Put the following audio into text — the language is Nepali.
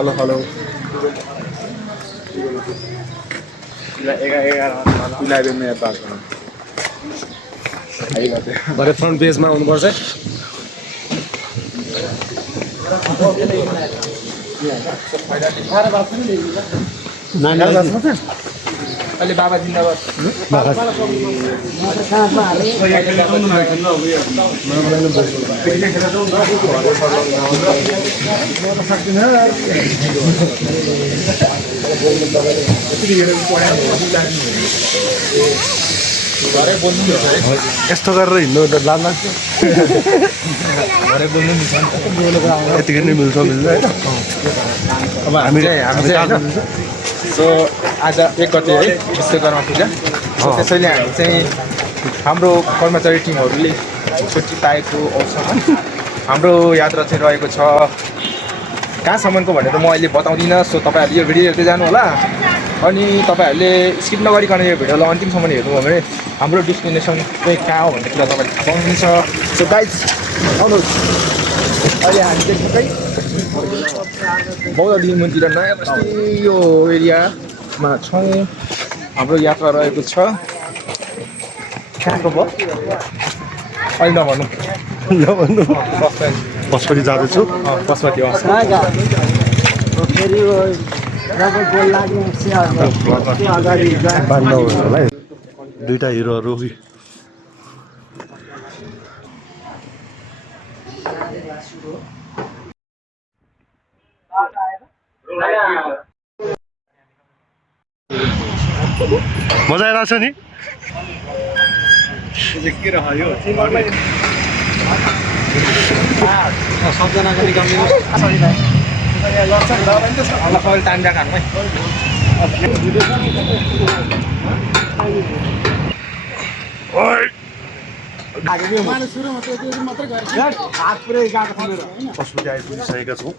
हेलो हेलो भरे फ्रन्ट पेजमा आउनुपर्छ अहिले बाबा जिन्दाबाद घरै बोल्नु नि यस्तो गरेर हिँड्नु लाम लाग्छ घरै बोल्नु नि यतिकै नै मिल्छ मिल्छ होइन अब हामी चाहिँ सो आज 1 गते है विश्वकर्मा पूजा सो त्यसैले हामी चाहिँ हाम्रो कर्मचारी टिमहरूले छुट्टी पाएको अवसरमा हाम्रो यात्रा चाहिँ रहेको छ कहाँसम्मको भनेर म अहिले बताउँदिनँ सो तपाईँहरूले यो भिडियो हेर्दै जानु होला अनि तपाईँहरूले स्किप नगरिकन यो भिडियोलाई अन्तिमसम्म हेर्नुभयो भने हाम्रो डेस्टिनेसन चाहिँ कहाँ हो भन्ने कुरा तपाईँले थाहा पाउनुहुन्छ सो गाइज आउनुहोस् अहिले हामी चाहिँ ठिकै बौद्ध लिम्बूतिर नयाँ बस्ती यो एरियामा छौँ हाम्रो यात्रा रहेको छ कहाँको भयो अहिले नभन्नु भन्नु बसपट्टि जाँदैछु बसमती हस् बान्नु होला है दुईटा हिरोहरू मजा आइरहेको छ नि के रह्यो सबजनाको निकाल्नु तान्जा खानुमै बसपट्टि आइपुगिसकेका छौँ